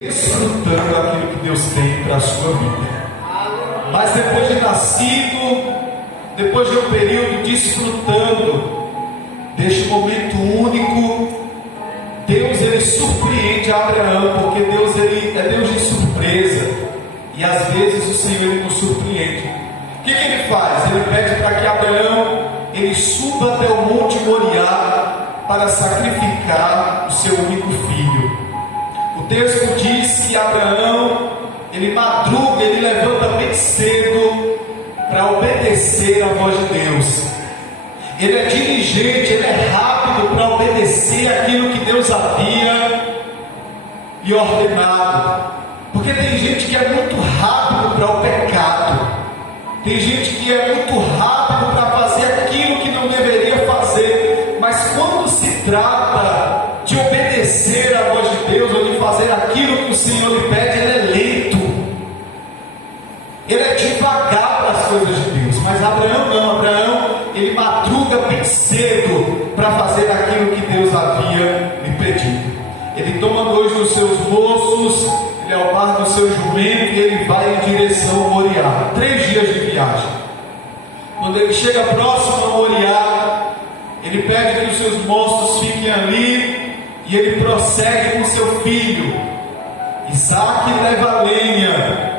desfrutando aquilo que Deus tem para a sua vida. Mas depois de nascido, depois de um período desfrutando deste momento único, Deus ele surpreende Abraão, porque Deus ele é Deus de surpresa, e às vezes o Senhor ele nos surpreende. O que ele faz? Ele pede para que Abraão ele suba até o Monte Moriá para sacrificar o seu único filho. O texto diz que Abraão ele madruga, ele levanta bem cedo para obedecer a voz de Deus. Ele é diligente, ele é rápido para obedecer aquilo que Deus havia lhe ordenado. Porque tem gente que é muito rápido para o pecado, tem gente que é muito rápido para fazer aquilo que não deveria fazer, mas quando se trata de obedecer a voz de Deus, ou de fazer aquilo que o Senhor lhe pede, ele é lento, ele é devagar para as coisas de Deus. Mas Abraão não, Abraão ele madruga bem cedo para fazer aquilo que Deus havia lhe pedido. Ele toma 2 dos seus moços, ele alparga o seu jumento e ele vai em direção a Moriá. 3 dias de viagem. Quando ele chega próximo a Moriá, ele pede que os seus moços fiquem ali e ele prossegue com seu filho. Isaac leva a lenha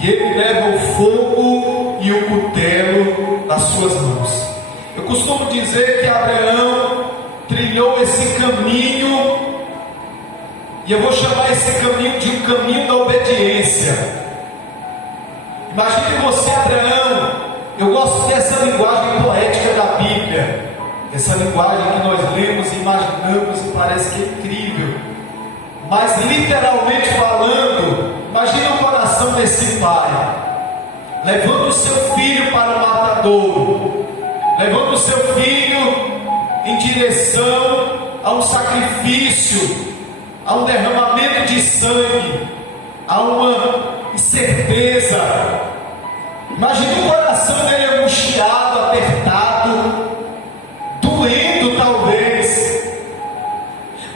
e ele leva o fogo e o cutelo nas suas mãos. Eu costumo dizer que Abraão trilhou esse caminho, e eu vou chamar esse caminho de um caminho da obediência. Imagine você, Abraão. Eu gosto dessa linguagem poética da Bíblia, essa linguagem que nós lemos e imaginamos e parece que é incrível, mas literalmente falando, imagine o coração desse pai levando o seu filho para o matadouro, levando o seu filho em direção a um sacrifício, a um derramamento de sangue, a uma incerteza. Imagine o coração dele angustiado, apertado, doendo talvez,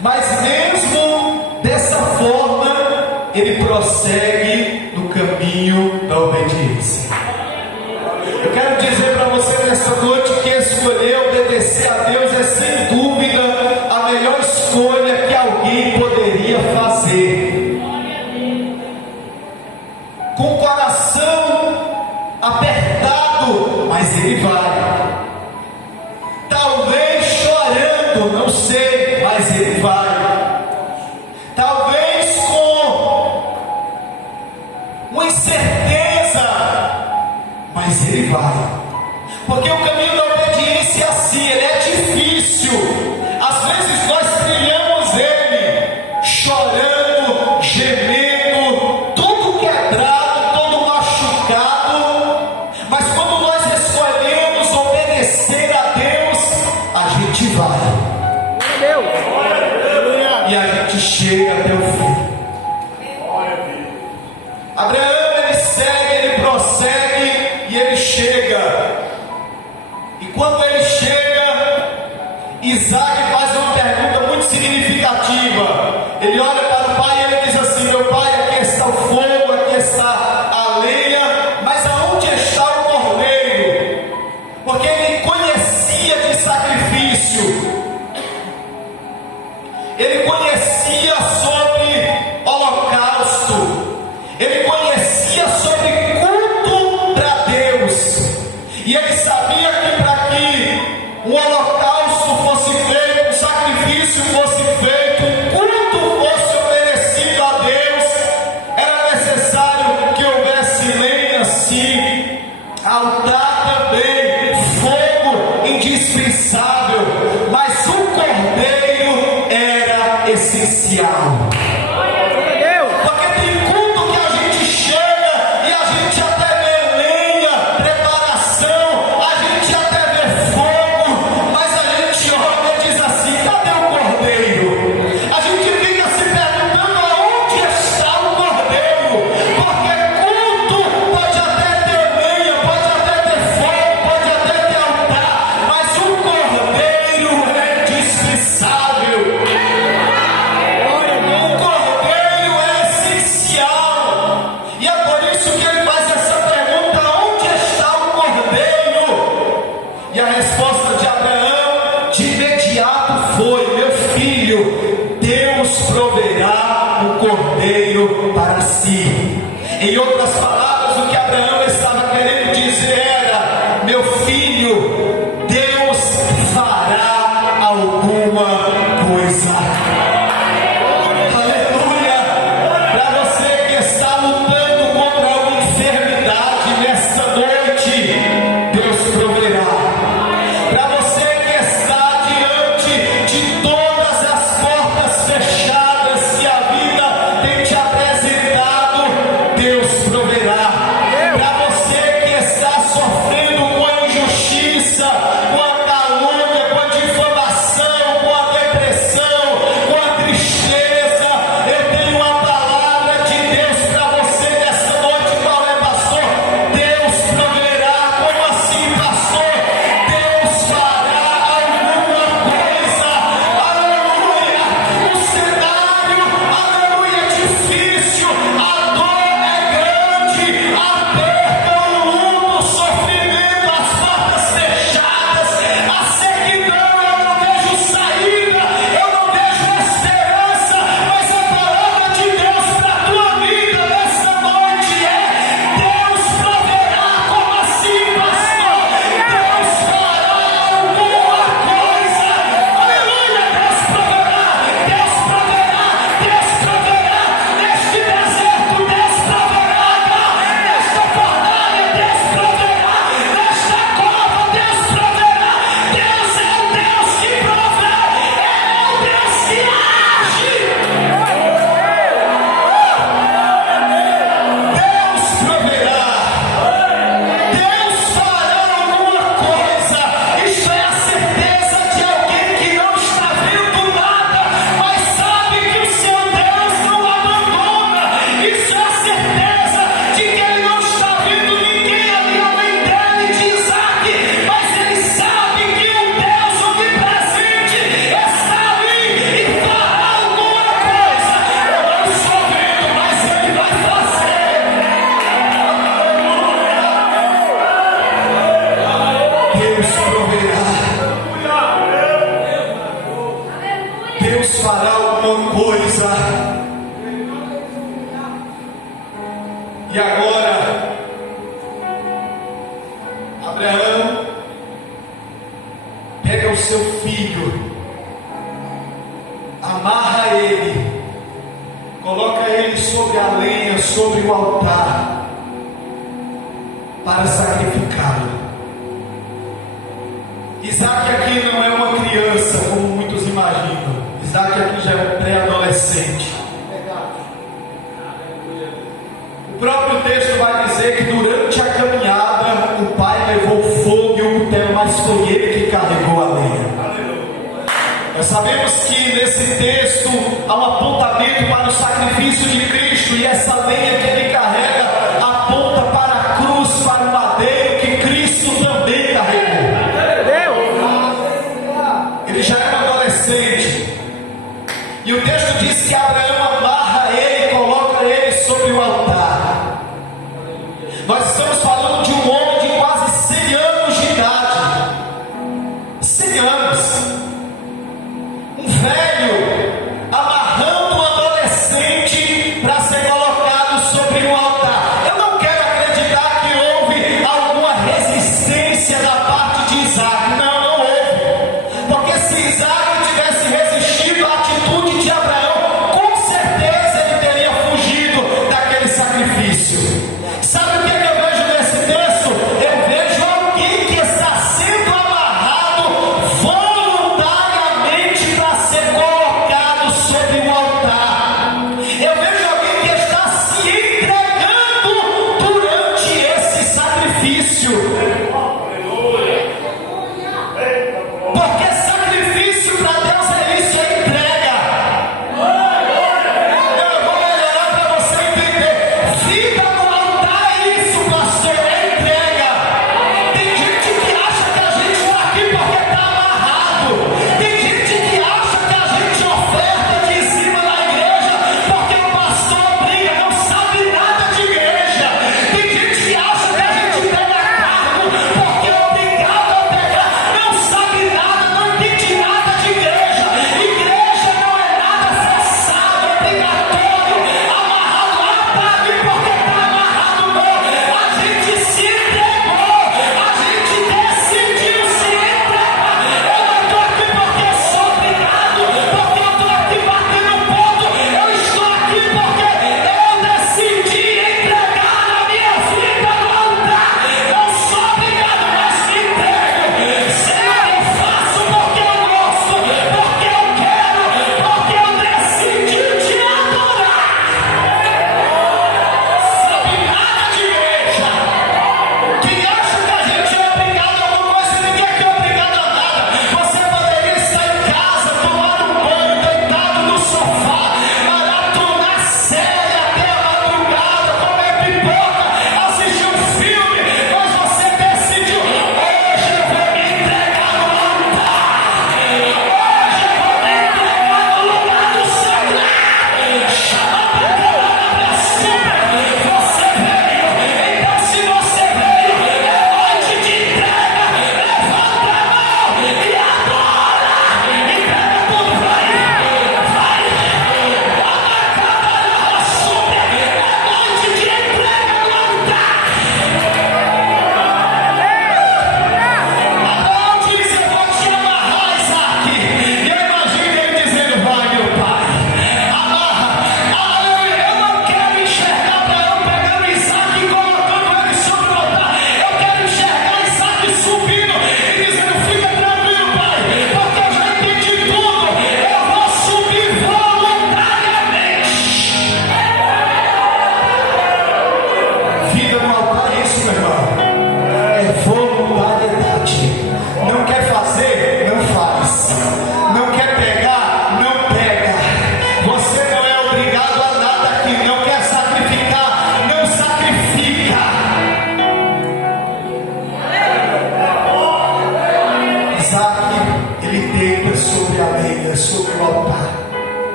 mas mesmo dessa forma ele prossegue no caminho da obediência. Eu quero dizer para você nesta noite que escolher obedecer a Deus é sem dúvida a melhor escolha que alguém poderia fazer. Com o coração apertado, mas ele vai. Talvez chorando, não sei, mas ele vai. Talvez com uma incerteza, mas ele vai. Porque o caminho da obediência é assim, ele é difícil. Às vezes nós trilhamos ele chorando, gemendo, todo quebrado, todo machucado. Mas quando nós escolhemos obedecer a Deus, a gente vai. E a gente chega até o fim. Abraão ele segue, ele prossegue e ele chega. E quando ele chega, Isaac faz uma pergunta muito significativa. Ele olha para o pai e ele diz assim: meu pai, aqui está o fogo, aqui está a lenha, mas aonde está o cordeiro? Porque ele conhecia de sacrifício, ele conhecia sobre holocausto, ele conhecia sobre culto para Deus, e ele sabia que para que um holocausto fosse feito, um sacrifício fosse feito, um culto fosse oferecido a Deus, era necessário que houvesse lenha sim, altar também, fogo indispensável, mas o cordeiro era essencial. Porque tem culto que a gente chega e a gente até vê lenha, preparação, a gente até vê fogo, mas a gente olha e diz assim: cadê o cordeiro? cordeiro para si. Em outras palavras, o que Abraão estava querendo dizer era: meu filho, Deus fará alguma coisa. Aleluia! Para você que está lutando contra alguma enfermidade nesta noite, Deus proverá. Para você que está diante de todas as portas fechadas que a vida tem te apresentado, Deus proverá. Para você que está sofrendo com a injustiça, com a calúnia, com a difamação, com a depressão, com a tristeza, eu tenho uma palavra de Deus para você nessa noite. Qual é, pastor? Deus proverá. Como assim, pastor? Deus fará alguma coisa. Aleluia! O cenário, aleluia, é difícil, a dor é grande, a perda, o luto, o sofrimento, as portas fechadas, a sequidão. Eu não vejo saída, eu não vejo esperança, mas a palavra de Deus para a tua vida nessa noite é: Deus proverá. Como assim, pastor? Deus fará alguma coisa. Aleluia! Deus proverá, Deus proverá, Deus proverá. Neste deserto, Deus proverá. Nesta fornalha, Deus proverá. Nesta cova, Deus proverá. Deus é o Deus que provê, é o Deus que age. Deus proverá. Deus fará alguma coisa. Isto é a certeza de alguém que não está vendo nada, mas sabe que o seu Deus não abandona. Isso é a certeza de que ele não está vendo ninguém ali além dele, de Isaac, mas ele sabe que o Deus onipresente está ali e fará alguma coisa. Eu não estou vendo, mas ele vai fazer. Deus proverá. Deus fará alguma coisa. E agora, Abraão pega o seu filho, amarra ele, coloca ele sobre a lenha, sobre o altar, para sacrificá-lo. Isaac aqui não é uma criança, como muitos imaginam. Isaac aqui já é um pré-adolescente. O próprio texto vai dizer que durante a caminhada o pai levou o fogo e o cutelo, mas foi ele que carregou a lenha. Nós sabemos que nesse texto há um apontamento para o sacrifício de Cristo, e essa lenha que ele carrega aponta para a cruz, para o madeiro que Cristo também carregou. Ele já era um adolescente, e o texto diz que Abraão amarra ele e coloca ele sobre o altar. Nós estamos falando de um homem de quase 100 anos de idade. 100 anos. Um velho amarrando um adolescente para ser colocado sobre o altar. Eu não quero acreditar que houve alguma resistência da parte de Isaac. Não, não houve. Porque se Isaac tivesse resistido à atitude de Abraão, com certeza ele teria fugido daquele sacrifício. Sabe o que eu vejo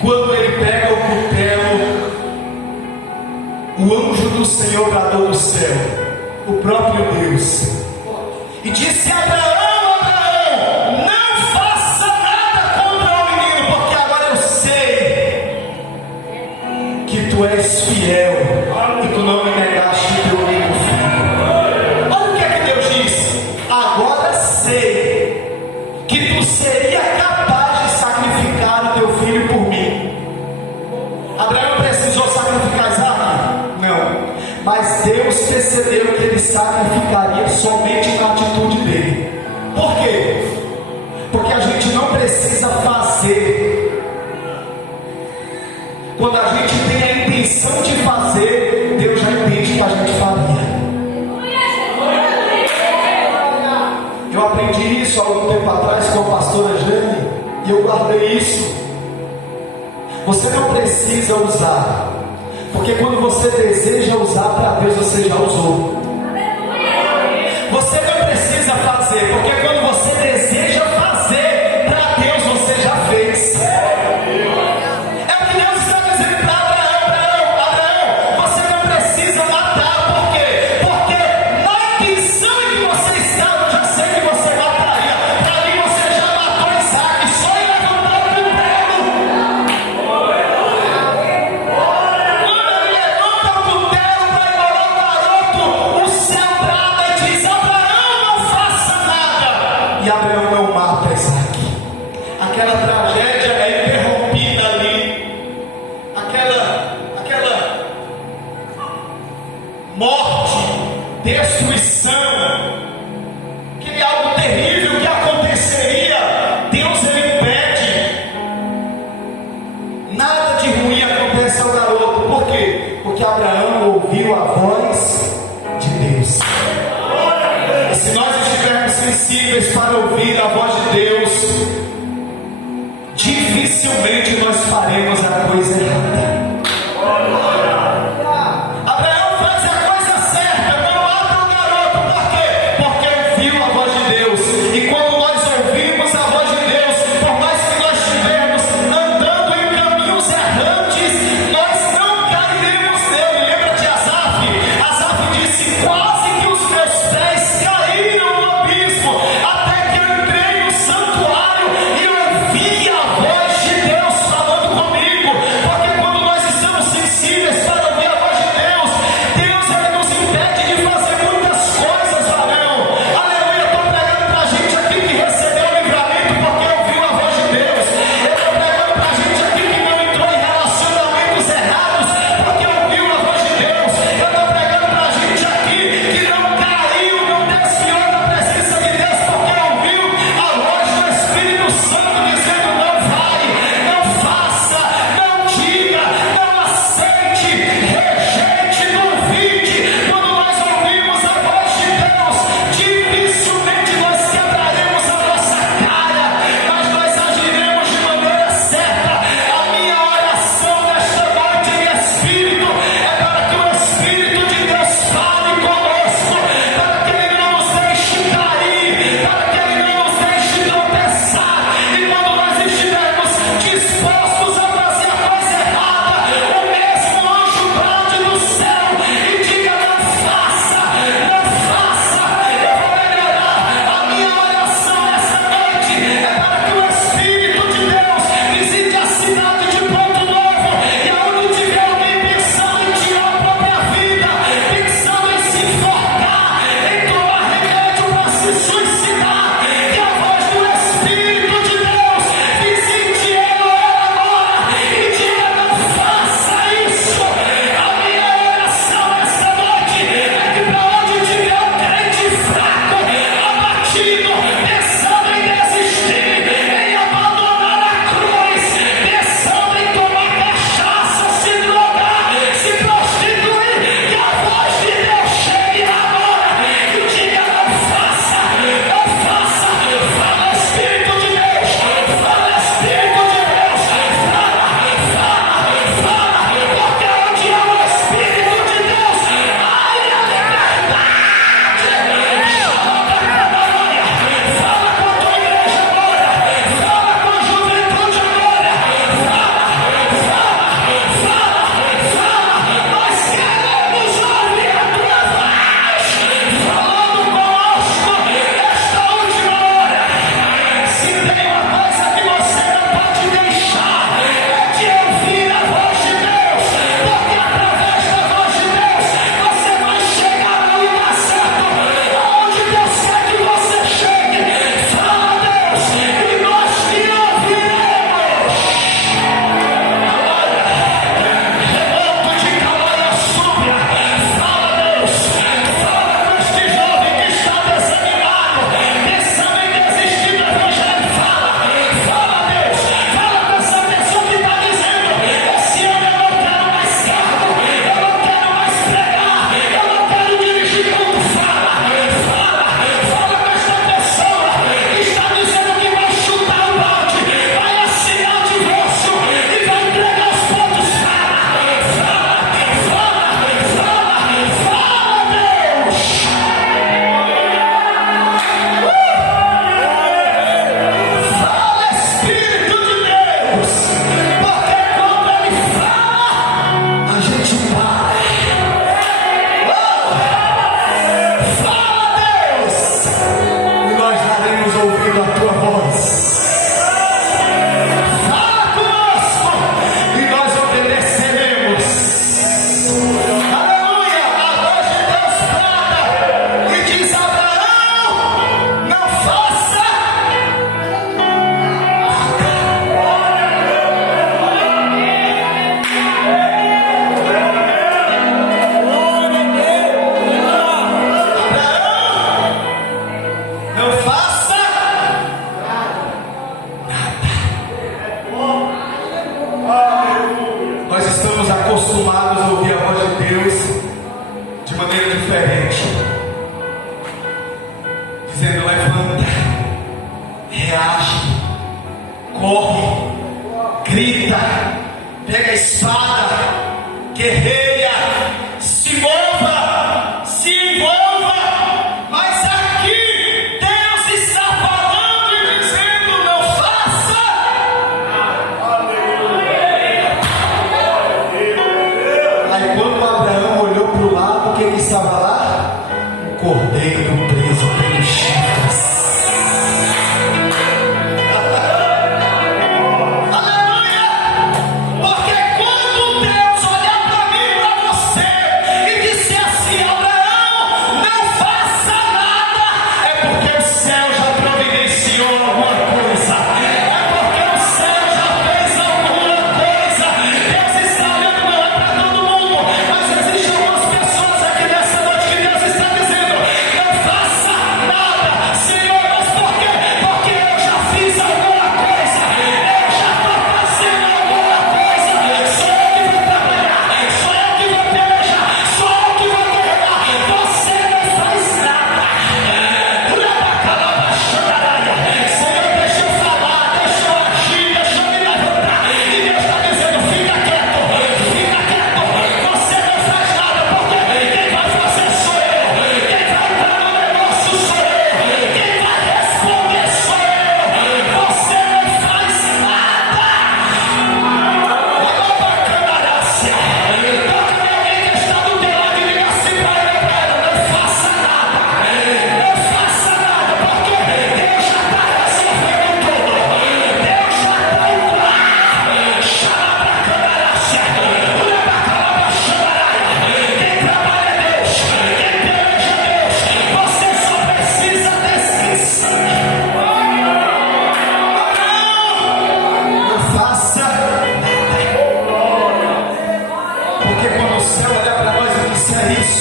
quando ele pega o cutelo, o anjo do Senhor bradou do céu, o próprio Deus, e disse: Abraão, Abraão, não faça nada contra o menino, porque agora eu sei que tu és fiel e tu não me negaste o teu único filho. Olha o que é que Deus disse: agora sei que tu seria capaz de sacrificar o teu filho por mim. Abraão precisou sacrificar Isaac? Não. Mas Deus percebeu que ele sacrificaria somente na atitude dele. Por quê? Porque a gente não precisa fazer. Quando a gente tem a intenção de fazer, Deus já entende que a gente faria. Eu aprendi isso há algum tempo atrás com a pastora Jane, e eu guardei isso. Você não precisa usar, porque quando você deseja usar para Deus, você já usou. Você não precisa fazer, porque quando você deseja fazer para Deus, você já fez. É o que Deus está dizendo para Abraão: Abraão, você não precisa matar. Por quê? Porque na intenção em que você estava, eu já sei que você mataria. Para mim você já matou Isaac, só em levantar o cutelo. Quando ele levanta o cutelo para imolar o garoto, o céu brada e diz: Abraão, não faça nada. E Abraão não mata Isaac. Aquela tragédia é interrompida ali. Aquela morte, destruição, aquele algo terrível que aconteceria, Deus ele impede. Nada de ruim acontece ao garoto. Por quê? Porque Abraão ouviu a voz de Deus. E se nós estivermos sensíveis para ouvir a voz de Deus, dificilmente nós faremos a coisa errada. Abraão faz a coisa certa, não mata o garoto. Por quê? Porque ouviu a voz de Deus. E quando nós ouvimos a voz de Deus, por mais que nós estivermos andando em caminhos errantes, nós não cairemos nele. Lembra de Asaf? Asaf disse: quase que os meus pés caíram no abismo, até que eu entrei no santuário e ouvi a voz de Deus falando corre, grita, pega a espada, guerreia, se mova, se envolva. Mas aqui Deus está falando e dizendo: não faça. Aí quando Abraão olhou para o lado, quem estava lá? Um cordeiro preso pelos chifres.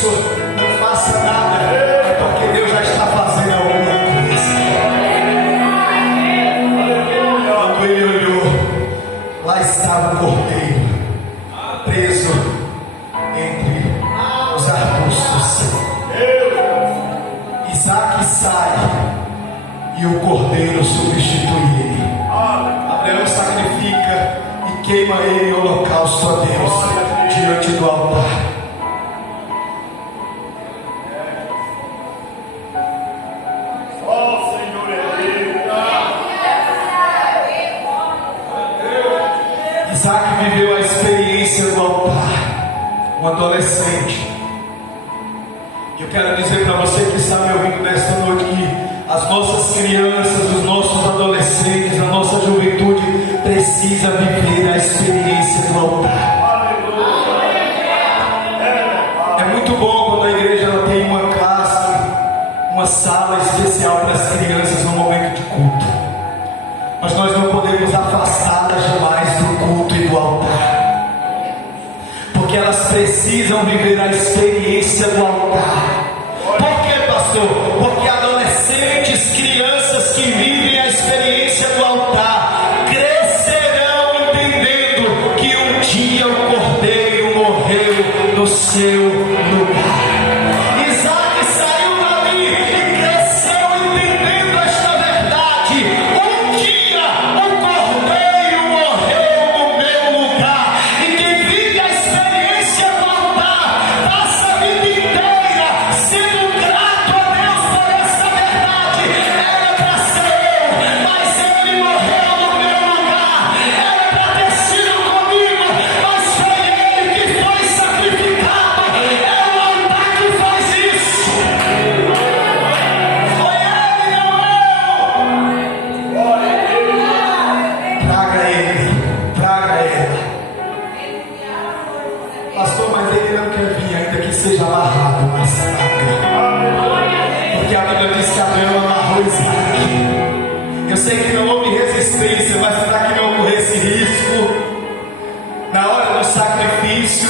Não faça nada, porque Deus já está fazendo alguma coisa. Quando ele olhou, lá estava o cordeiro, preso entre os arbustos. Isaac sai e o cordeiro substitui ele. Abraão sacrifica e queima ele em holocausto a Deus diante do altar. Isaac viveu a experiência do altar, um adolescente. E eu quero dizer para você que está me ouvindo nesta noite que as nossas crianças, os nossos adolescentes, a nossa juventude precisa viver a experiência do altar. É muito bom quando a igreja ela tem uma classe, uma sala especial para as crianças no momento de culto. Mas nós não podemos afastá-las jamais do culto e do altar, porque elas precisam viver a experiência do altar. Por que, pastor? Porque adolescentes, crianças que vivem a experiência do altar crescerão entendendo que um dia o cordeiro morreu no seu lugar. Isaac saiu dali e cresceu entendendo esta verdade. Um dia o cordeiro morreu no meu lugar. E quem vive a experiência do altar passa a vida inteira sendo grato a Deus por essa verdade. Era para ser eu, mas ele morreu no meu lugar. Era para ter sido comigo, mas foi ele que foi sacrificado. É o altar que faz isso. Foi ele, não eu. Traga ele, traga ela. Pastor, mas ele não quer vir, ainda que seja amarrado na estaca. Porque a Bíblia diz que Abraão amarrou Isaac. Eu sei que não houve resistência, mas para que não ocorresse risco, na hora do sacrifício,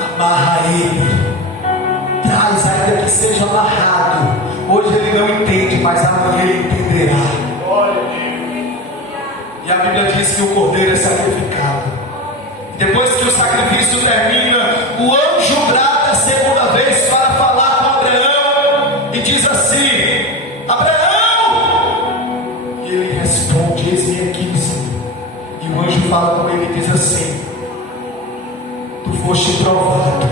amarra ele. Traz ainda que seja amarrado. Hoje ele não entende, mas amanhã ele entenderá. E a Bíblia diz que o cordeiro é sacrificado. Depois que o sacrifício termina, o anjo brada a segunda vez para falar com Abraão e diz assim: Abraão! E ele responde: eis-me aqui, Senhor. fala com ele e diz assim: tu foste provado,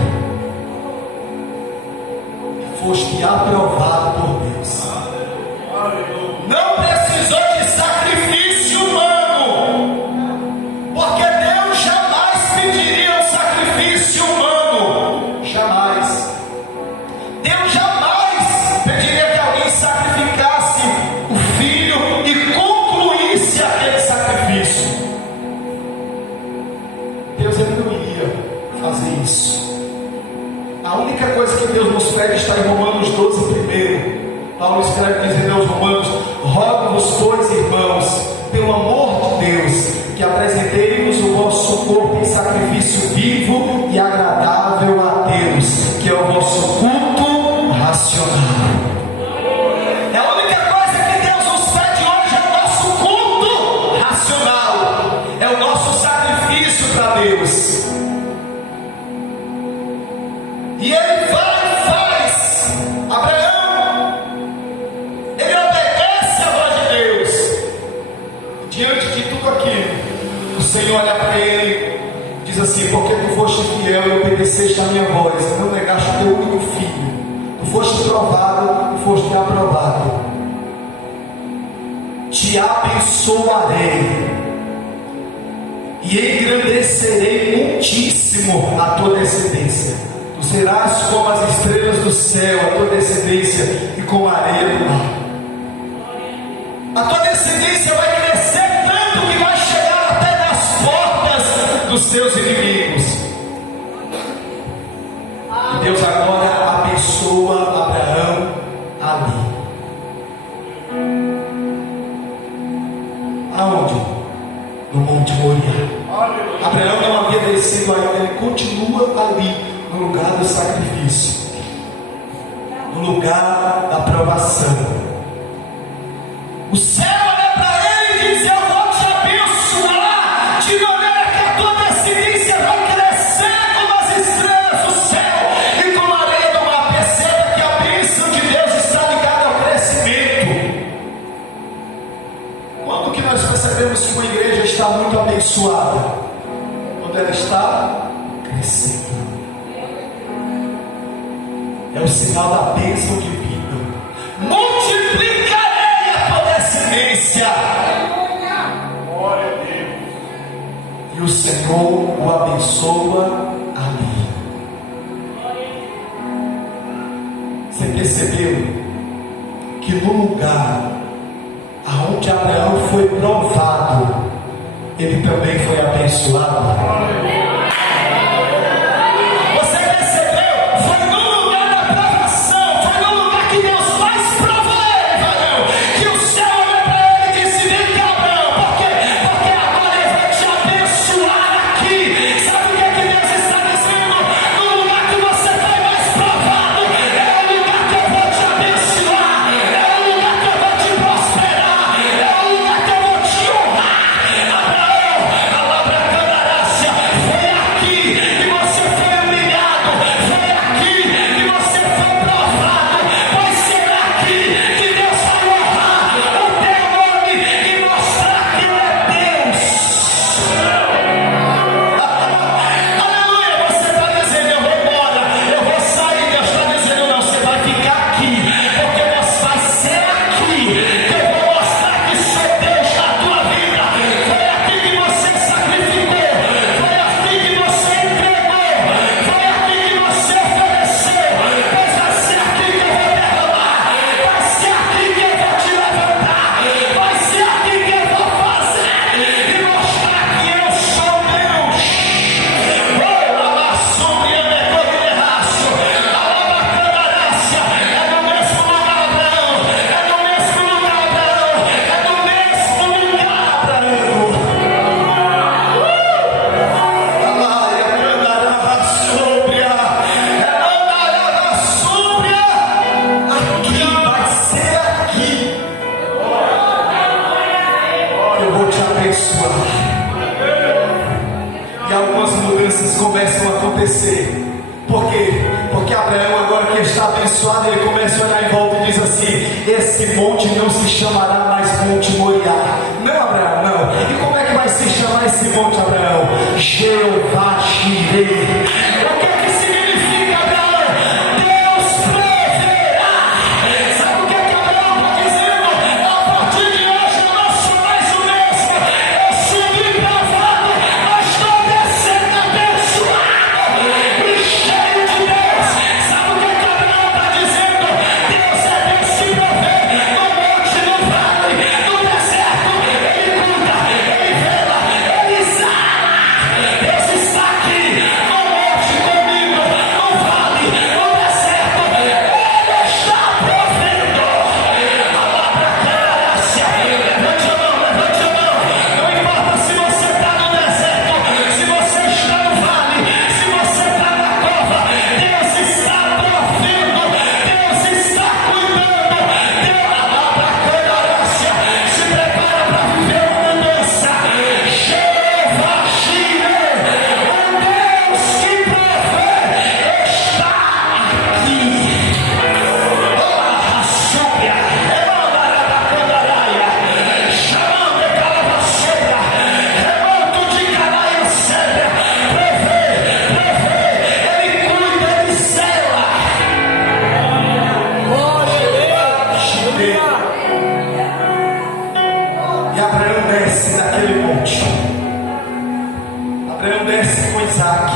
foste aprovado por Deus. Não precisou de sacrifício humano, porque Deus jamais pediria um sacrifício humano. Jamais. Deus jamais pediria que alguém sacrificasse o filho e concluísse aquele sacrifício. Deus, ele não iria fazer isso. A única coisa que Deus nos pede está em Romanos 12, primeiro. Paulo escreve dizendo aos Romanos: rogo-vos, pois, irmãos, pelo amor de Deus, que apresenteis o vosso corpo em sacrifício vivo e agradável a Deus, que é o vosso culto racional. É a única coisa que Deus nos pede hoje, é o nosso culto racional, é o nosso sacrifício para Deus. E ele vai e faz. Abraão, ele obedece a voz de Deus. Diante de tudo aquilo, o Senhor olha para ele, diz assim: porque tu foste fiel e obedeceste a minha voz, não negaste o teu único filho, tu foste provado, tu foste aprovado, te abençoarei e engrandecerei muitíssimo a tua descendência. Tu serás como as estrelas do céu, a tua descendência, e como a areia do mar. A tua descendência vai crescer tanto que vai chegar até nas portas dos seus inimigos. E Deus agora abençoa Abraão ali. Aonde? No Monte Moriá. Abraão não havia descido ainda, ele continua ali, no lugar do sacrifício, no lugar da provação. O céu olha para ele e diz: eu vou te abençoar, de maneira que a tua descendência vai crescer como as estrelas do céu e como a areia do mar. Perceba que a bênção de Deus está ligada ao crescimento. Quando que nós percebemos que uma igreja está muito abençoada? Quando ela está crescendo. É o sinal da bênção divina. Multiplicarei a tua descendência. E o Senhor o abençoa ali. Você percebeu que no lugar aonde Abraão foi provado, ele também foi abençoado? E algumas mudanças começam a acontecer. Por quê? Porque Abraão, agora que está abençoado, ele começa a olhar em volta e diz assim: esse monte não se chamará mais Monte Moriá. Não, Abraão, não. E como é que vai se chamar esse monte? Jeová Jireh. O que é que significa, Abraão? Deus proverá. Sabe o que é que Abraão está dizendo? A partir de hoje eu não sou mais o mesmo. Eu subi provado, mas estou descendo abençoado e cheio de Deus. Sabe o que é que Abraão está dizendo? Deus é Deus que provê no monte, no vale, no deserto. Ele cuida, ele vela, ele sara. Deus está aqui no monte comigo, no vale, no deserto. Ele está provendo. Levante a mão, levante a mão. Não importa se você está no deserto, se você está no vale, se você está na cova, Deus está provendo, Deus está cuidando. Se prepara para viver uma mudança. Jeová Jireh, o Deus que provê, está aqui. Oh, súbia, chamando de calabasseira, remonto de canaia séria, provê, ele cuida, ele cela. Jireh. E Abraão desce daquele monte. Abraão desce com Isaac.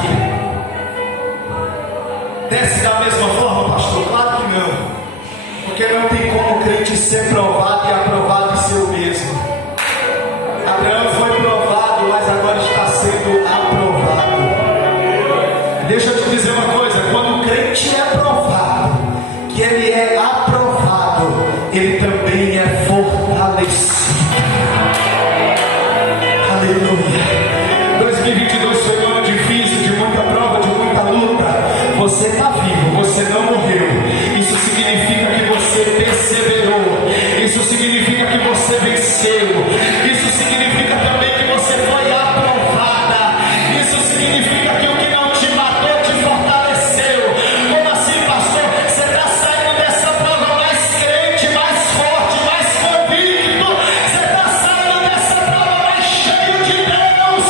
Desce da mesma forma, pastor? Claro que não. Porque não tem como o crente ser provado e aprovado em seu mesmo. Abraão foi provado, mas agora está sendo aprovado. Deixa eu te dizer uma coisa: quando o crente é provado, que ele é aprovado, ele também é fortalecido. Aleluia. 2022 foi um ano difícil, de muita prova, de muita luta. Você está vivo, você não morreu. Isso significa que você perseverou. Isso significa que você venceu. Isso significa também que você foi aprovada. Isso significa que o que não te matou te fortaleceu. Como assim, pastor? Você está saindo dessa prova mais crente, mais forte, mais convicto. Você está saindo dessa prova mais cheio de Deus.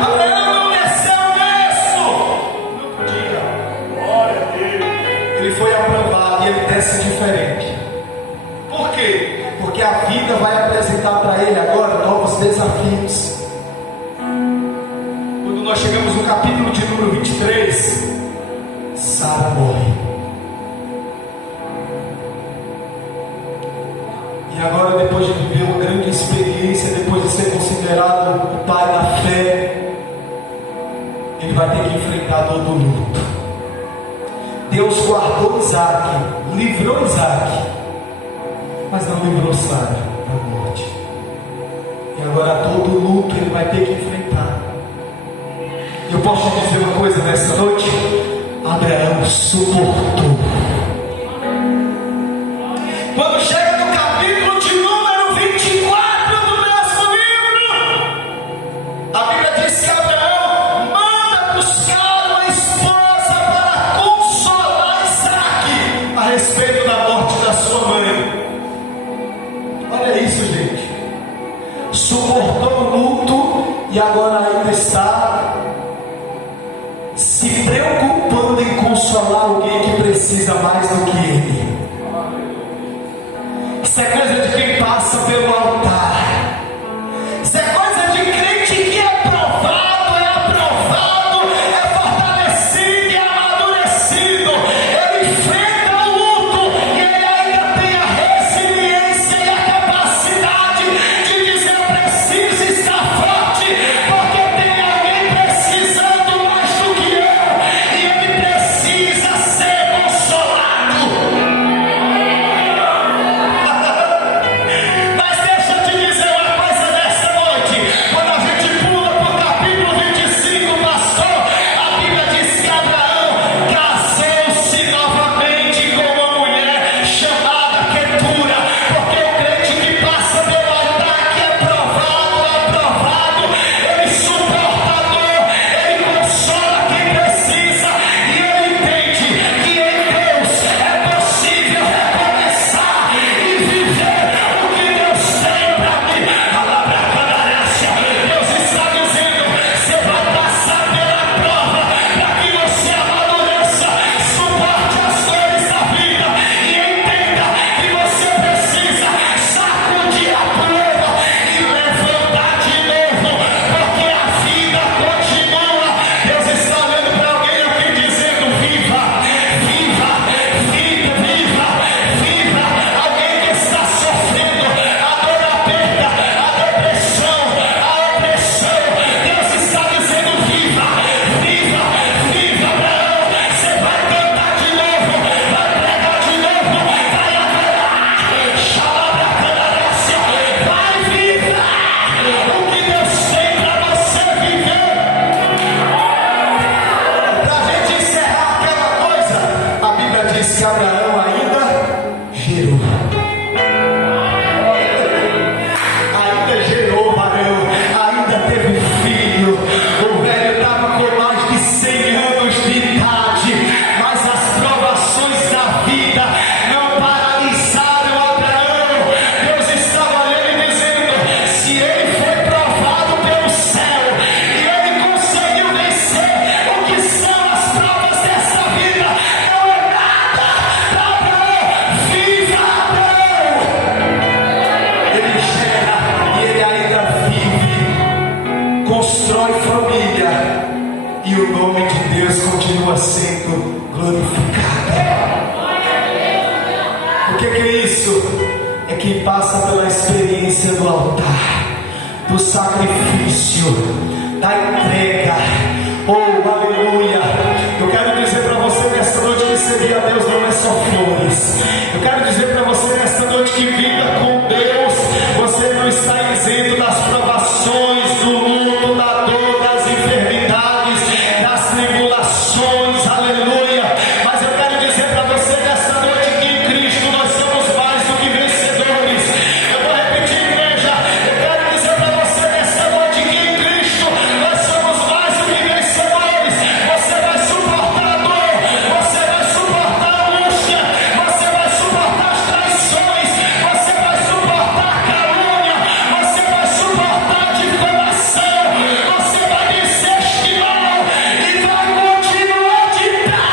Abraão não desceu mesmo. Não podia. Ele foi aprovado e ele desce diferente. Por quê? Porque a vida vai apresentar para ele agora novos desafios. Quando nós chegamos no capítulo de número 23, Sara morre. E agora, depois de viver uma grande experiência, depois de ser considerado o pai da fé, ele vai ter que enfrentar todo o luto. Deus guardou Isaac, livrou Isaac, mas não livrou Sara da morte. E agora todo o luto ele vai ter que enfrentar. Eu posso te dizer uma coisa nessa noite: Abraão suportou. Quando chega no capítulo de número 24 do mesmo livro, a Bíblia diz que Abraão manda buscar uma esposa para consolar Isaac a respeito da morte da sua mãe. Olha isso, gente. Suportou o luto e agora ainda está se preocupando em consolar alguém que precisa mais do que ele. Isso é coisa de quem passa pelo altar. Isso é coisa de crente que é aprovado, é fortalecido e amadurecido. Ele enfrenta o luto e ele ainda tem a resiliência e a capacidade de dizer: eu preciso estar forte, porque tem alguém precisando mais do que eu, e ele precisa ser consolado. Mas deixa eu te e o nome de Deus continua sendo glorificado. O que é isso? É quem passa pela experiência do altar, do sacrifício, da entrega. Oh, aleluia! Eu quero dizer para você nesta noite que servir a Deus não é só flores. Eu quero dizer para você nesta noite que vida com Deus, você não está isento das provações, do luto, da dor, das enfermidades, das tribulações, aleluia. Mas eu quero dizer para você nesta noite que em Cristo nós somos mais do que vencedores. Eu vou repetir, igreja, eu quero dizer para você nesta noite que em Cristo nós somos mais do que vencedores. Você vai suportar a dor, você vai suportar a angústia, você vai suportar as traições, você vai suportar a calúnia, você vai suportar a difamação, você vai vencer este mal e vai continuar de pé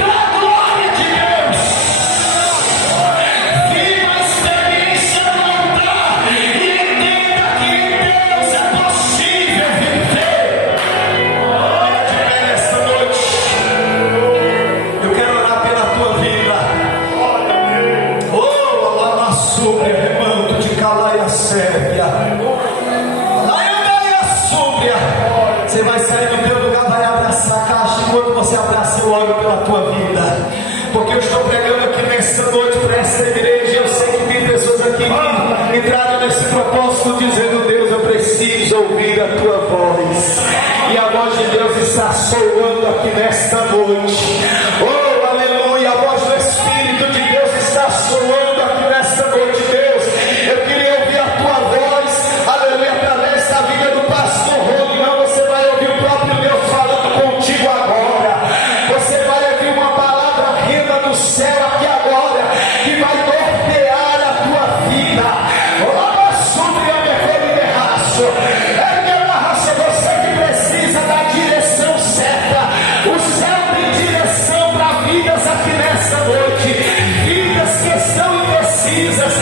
para a glória de Deus. Viva a experiência do altar e entenda que em Deus é possível viver. Olha de pé nesta noite. Eu quero orar pela tua vida. Oh, alama súbria, remanto de calaia sérvia. Laiandaia súbria. Você vai sair do teu lugar, vai abraçar a caixa. Enquanto você abraça, eu oro pela tua vida. Porque eu estou pregando aqui nessa noite para essa igreja. Eu sei que tem pessoas aqui que entraram nesse propósito dizendo: Deus, eu preciso ouvir a tua voz. E a voz de Deus está soando aqui nesta noite. Oh, aleluia, a voz do Espírito de Deus está soando aqui nesta noite. Deus, eu queria ouvir a tua voz, aleluia, através da vida do pastor Rony. Não, você vai ouvir o próprio Deus falando contigo agora. Você vai ouvir uma palavra vinda do céu aqui agora, que vai nortear a tua vida. Oh, sobre a minha de raço. É minha raça, você que precisa da direção certa. O céu tem direção para vidas aqui nessa noite. Vidas que estão indecisas,